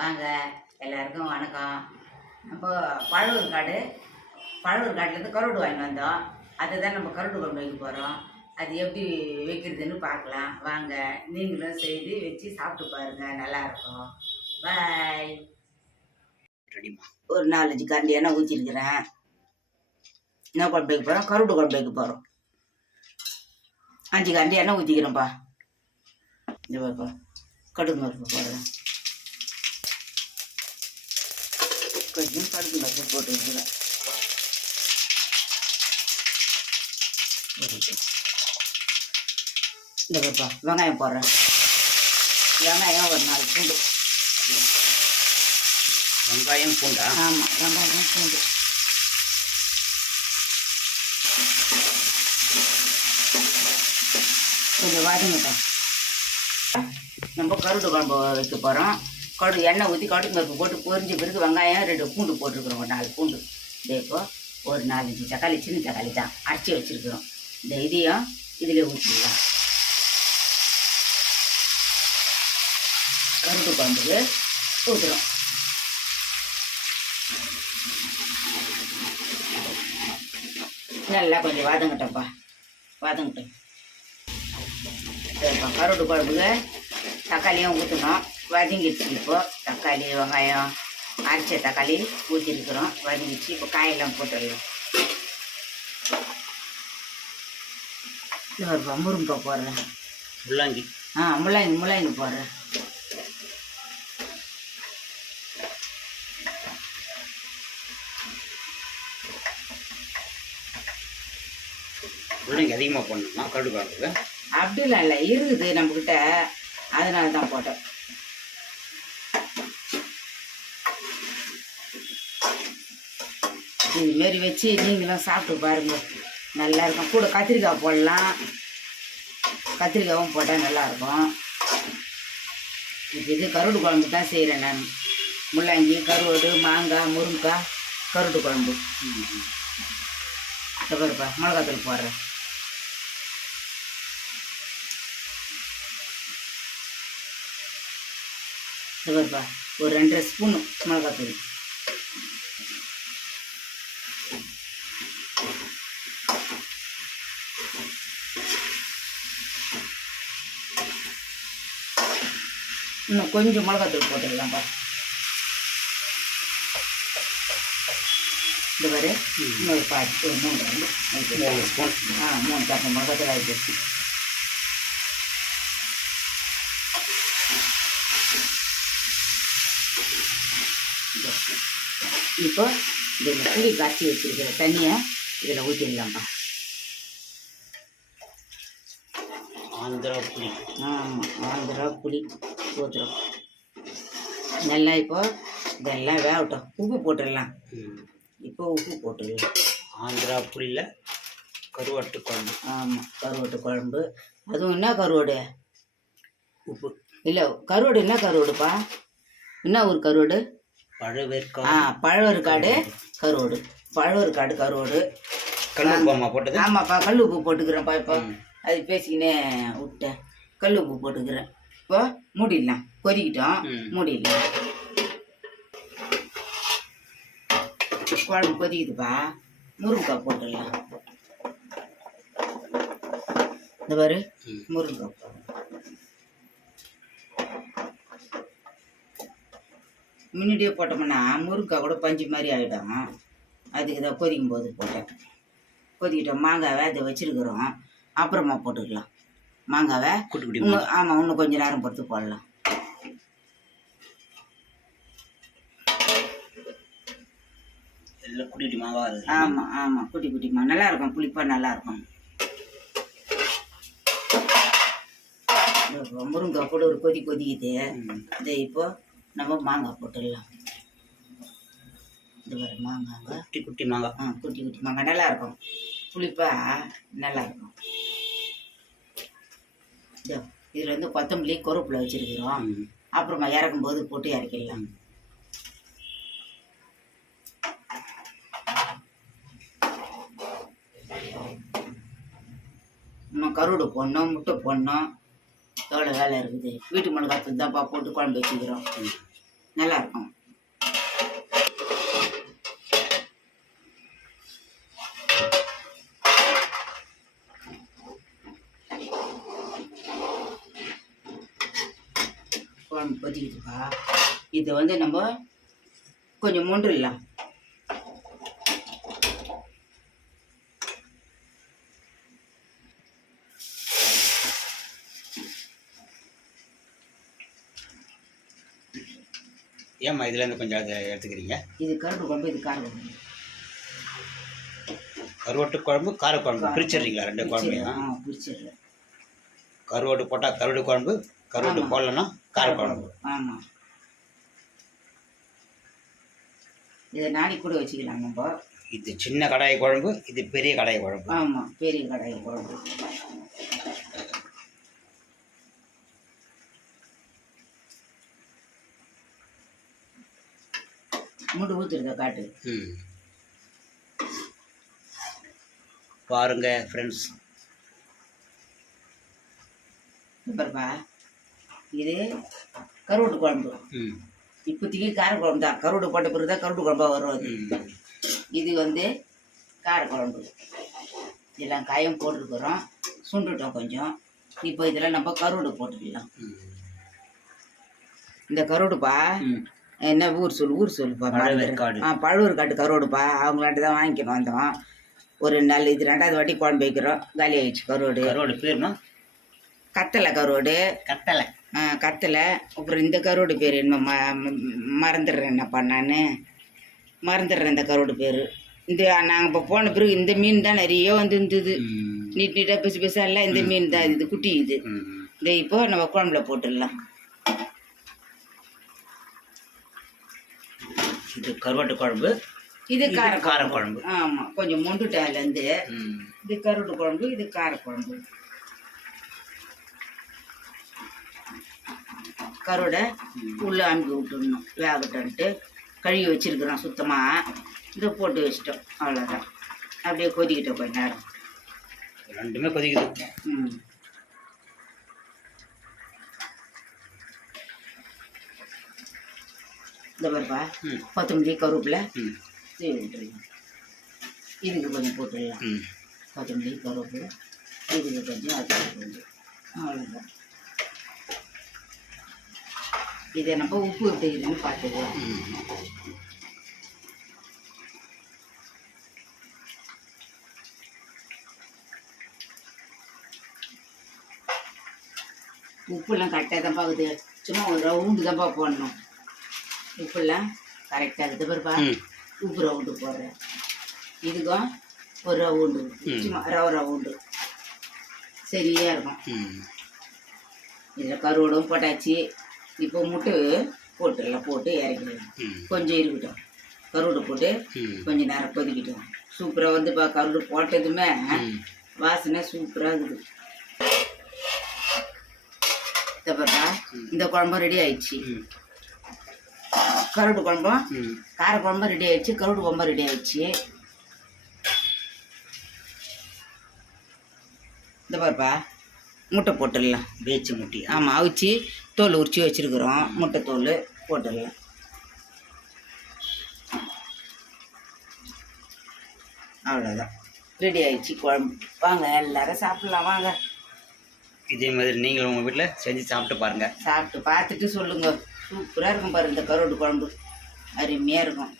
வாங்க எல்லாருக்கும் வணக்கம். அப்போ பழவூர்காட்டிலேருந்து கருவாடு வாங்கிட்டு வந்தோம். அதை தான் நம்ம கருவாடு குழம்பு வைக்க போகிறோம். அது எப்படி வைக்கிறதுன்னு பார்க்கலாம் வாங்க. நீங்களும் செய்து வச்சு சாப்பிட்டு பாருங்கள், நல்லாயிருக்கும். பாய். ரெடிமா. ஒரு 4-5 கரண்டி எண்ணெய் ஊற்றிருக்கிறேன். என்ன குழம்பு வைக்க போகிறோம்? கருவாடு குழம்பு வைக்க போகிறோம். 5 கரண்டி எண்ணெய் ஊற்றிக்கிறேன்ப்பா. இந்த வைப்பா கடுகு பருப்பு போடுறேன். கொஞ்சம் கடுகு பருப்பு போட்டு வச்சுக்கிறேன். இந்த வைப்பா வெங்காயம் போடுறேன். வெங்காயம் ஒரு 4 பூண்டு. வெங்காயம் பூண்டா? ஆமாம், வெங்காயம் பூண்டு. கொஞ்சம் வதங்கிட்டோம். நம்ம கருவாடு குழம்பு வைக்க போகிறோம். எண்ணெய் ஊற்றி கடுகு பருப்பு போட்டு பொரிஞ்ச பிறகு வெங்காயம் 2 பூண்டு போட்டுருக்குறோம். ஒரு 4 பூண்டு. இப்போ ஒரு 4-5 தக்காளி, சின்ன தக்காளி தான் அரைச்சி வச்சுருக்குறோம். இந்த இதையும் இதில் ஊற்றிடலாம். கருவாடு குழம்புக்கு ஊற்றுறோம். நல்லா கொஞ்சம் வதங்கட்டப்பா, வதங்கட்டும். சரிப்பா, கருவாடு குழம்புக்கு தக்காளியும் ஊற்றணும். வதங்கிடுச்சு. இப்போது தக்காளி வெங்காயம் அரைச்ச தக்காளி ஊற்றிருக்கிறோம். வதங்கிடுச்சு. இப்போ காயெல்லாம் போட்டுடலாம். இல்லைப்பா முருங்கக்காய் போடுறேன். முள்ளங்கி. முள்ளங்கி போடுறேன். முள்ளங்கி அதிகமாக போடணுமா கருவாடு குழம்புக்கு? அப்படிலாம் இல்லை, இருக்குது நம்மக்கிட்ட, அதனால தான் போட்டேன். இதுமாரி வச்சு நீங்களும் சாப்பிட்டு பாருங்க, நல்லா இருக்கும். கூட கத்திரிக்காய் போடலாம். கத்திரிக்காயும் போட்டால் நல்லாயிருக்கும். இது கருவாடு குழம்பு தான் செய்கிறேன் நான். முள்ளங்கி, கருவாடு, மாங்காய், முருங்கைக்காய், கருவாடு குழம்பு. பாருப்பா மிளகாத்தூள் போடுறேன். பாருப்பா ஒரு 2.5 ஸ்பூனு மிளகாத்தூள். இன்னும் கொஞ்சம் மிளகாத்தூள் போட்டுக்கலாம்ப்பா. இந்த பாரு இன்னொரு பாதி ஒரு 3 ஸ்பூன். 3 தட்டு மிளகாத்தூள் ஆகிடுச்சு. இப்போ இதில் புளி காய்ச்சி வச்சுருக்கிற தண்ணியை இதில் ஊற்றிடலாம்ப்பா. ஆந்திரா புளி. ஆமாம், ஆந்திரா புளி ஊற்றுறோம். நல்லா இப்போ இதெல்லாம் வேகட்டும். உப்பு போட்டுடலாம். இப்போ உப்பு போட்டுடலாம். ஆந்திரா புளியில் கருவாட்டு குழம்பு. ஆமாம், கருவாட்டு குழம்பு. அதுவும் என்ன கருவாடு? உப்பு இல்லை, கருவாடு என்ன கருவாடுப்பா? என்ன ஒரு கருவாடு? பழவேற்காடு. பழவேற்காடு கருவாடு. பழவேற்காடு கருவாடு. கல் உப்பு போட்டது? ஆமாப்பா, கல் உப்பு போட்டுக்கிறேன்ப்பா. இப்போ அது பேசிக்கினே விட்டேன். கல் உப்பு போட்டுக்கிறேன். இப்போ மூடிடலாம். கொதிக்கிட்டோம், மூடிடலாம். குழம்பு கொதிக்குதுப்பா. முருங்கைக்காய் போட்டுடலாம். இந்த பாரு முருங்கைக்காய் போடுறேன். முன்னாடியே போட்டோம்னா முருங்கைக்காய் கூட பஞ்சு மாதிரி ஆகிடும். அதுக்கு தான் கொதிக்கும் போது போட்டேன். கொதிக்கிட்டோம். மாங்காவை அதை வச்சுருக்குறோம், அப்புறமா போட்டுக்கலாம். மாங்காவை இன்னும் இன்னும் கொஞ்சம் நேரம் பொறுத்து போடலாம். குட்டி குட்டி மாங்காய் இருக்குது. ஆமாம், குட்டி குட்டிமா நல்லாயிருக்கும். புளிப்பாக நல்லாயிருக்கும். முருங்கைக்காய் கூட ஒரு கொதிக்குது. இதை இப்போ நம்ம மாங்காய் போட்டுடலாம். இது வர மாங்காங்க குட்டி குட்டி மாங்காய். குட்டி குட்டி மாங்காய் நல்லாயிருக்கும். புளிப்பாக நல்லாயிருக்கும். இதில் வந்து கொத்தமல்லி கருவேப்பிலை வச்சுருக்கிறோம். அப்புறமா இறக்கும்போது போட்டு இறக்கிடலாம். இன்னும் கருவாடு போடணும், முட்டை போடணும், எவ்வளோ வேலை இருக்குது. வீட்டு மிளகாத்தூள் தான்ப்பா போட்டு குழம்பு வச்சுக்கிறோம். நல்லாயிருக்கும். குழம்பு கொதிக்குதுப்பா. இதை வந்து நம்ம கொஞ்சம் மொண்டுடலாம். ஏம்மா இதுலேருந்து கொஞ்சம் அதை எடுத்துக்கிறீங்க? இது கருடு குழம்பு, இது கார குழம்பு. கருவாட்டு குழம்பு காரக்குழம்பு பிரிச்சிடுறீங்களா ரெண்டு குழம்பையும்? பிரிச்சிடுறேன். கருவாட்டு போட்டால் கருவாடு குழம்பு, கருவாட்டு போடலன்னா காரக்குழம்பு. ஆமாம். இதை நாளைக்கு கூட வச்சுக்கலாம் நம்ம. இது சின்ன கடாய் குழம்பு, இது பெரிய கடாய் குழம்பு. ஆமாம், பெரிய கடாய் குழம்பு. மூட்டு ஊற்றுறத காட்டு. பாருங்க ஃப்ரெண்ட்ஸ். பாருப்பா, இது கருவாட்டு குழம்பு. இப்போதைக்கு கார குழம்பு தான். கருவாடு போட்ட பிறகு தான் கருவாட்டு குழம்பா வரும். அது இது வந்து கார குழம்பு. இதெல்லாம் காயம் போட்டுருக்குறோம், சுண்டுட்டோம் கொஞ்சம். இப்போ இதெல்லாம் நம்ம கருவாடு போட்டுக்கலாம். இந்த கருவாடுப்பா என்ன ஊர் சொல்லுப்பா? பழுவூர்காட்டு கருவாடுப்பா. அவங்களாட்ட தான் வாங்கிக்கணும் வந்தோம். ஒரு நாள் இது 2வது வாட்டி குழம்பு வைக்கிறோம். காலி ஆயிடுச்சு கருவாடு. கருவாடு பேருமா? கத்தலை கருவாடு. கத்தலை. அப்புறம் இந்த கருவாடு பேர் என்ன மறந்துடுறேன். என்னப்பா நான் மறந்துடுறேன் இந்த கருவாடு பேர். இந்த நாங்கள் இப்போ போன பிறகு இந்த மீன் தான் நிறைய வந்து இருந்தது. நீட்டாக பெருசாக எல்லாம் இந்த மீன் தான். இது குட்டி. இது இந்த இப்போ நம்ம குழம்புல போட்டுடலாம். இது கருவாட்டு குழம்பு, இது கார குழம்பு. ஆமாம், கொஞ்சம் மொண்டுட்டாலேருந்து. இது கருவாட்டு குழம்பு, இது கார குழம்பு. கருவாடை உள்ளே அமுக்கி விட்டுடணும். வேகட்டன்ட்டு கழுவி வச்சுருக்குறோம் சுத்தமாக. இதை போட்டு வச்சிட்டோம். அவ்வளோதான். அப்படியே கொதிக்கிட்டோம் கொஞ்ச நேரம். ரெண்டுமே கொதிக்குது. இந்த பாருப்பா, கொத்தமல்லி கருவேப்பிலை தூவி விட்டுருலாம். இதுக்கு கொஞ்சம் போட்டுடலாம். கொத்தமல்லி கருவேப்பிலை இதுக்கு கொஞ்சம், அதுக்கு கொஞ்சம். அவ்வளோதான். இதை நம்ம உப்பு எப்படி இருக்குன்னு பார்த்துக்கலாம். உப்புலாம் கரெக்டாக தான் பார்க்குது. சும்மா ஒரு ரவுண்டு தான்ப்பா போடணும். உப்புலாம் கரெக்டாக இருக்குது பாருப்பா. உப்பு ரவுண்டு போடுறேன். இதுக்கும் ஒரு ரவுண்டு, சும்மா ரவுண்டு சரியாக இருக்கும். இதில் கருவாடும் போட்டாச்சு. இப்போ முட்டை போட்டுடலாம். போட்டு இறக்கிடலாம். கொஞ்சம் இருக்கட்டும். கருவாடு போட்டு கொஞ்சம் நேரம் கொதிக்கிட்டோம். சூப்பராக வந்து கருவாடு போட்டதுமே வாசனை சூப்பராக இருக்குது. பாருப்பா, இந்த குழம்பும் ரெடி ஆயிடுச்சு. கருவாடு குழம்பும் கார குழம்பும் ரெடி ஆயிடுச்சு. கருவாடு குழம்பும் ரெடி ஆயிடுச்சு. இந்த பாருப்பா, முட்டை போட்டுடலாம். வேச்சு முட்டி. ஆமாம், அவிச்சு தோல் உரிச்சு வச்சுருக்குறோம். முட்டை தோல் போட்டுடலாம். அவ்வளோதான், ரெடி ஆயிடுச்சு குழம்பு. வாங்க எல்லாரும் சாப்பிட்லாம் வாங்க. இதே மாதிரி நீங்களும் உங்கள் வீட்டில் செஞ்சு சாப்பிட்டு பாருங்கள். சாப்பிட்டு பார்த்துட்டு சொல்லுங்கள். சூப்பராக இருக்கும் பாரு இந்த கருவாடு குழம்பு. அருமையாக இருக்கும்.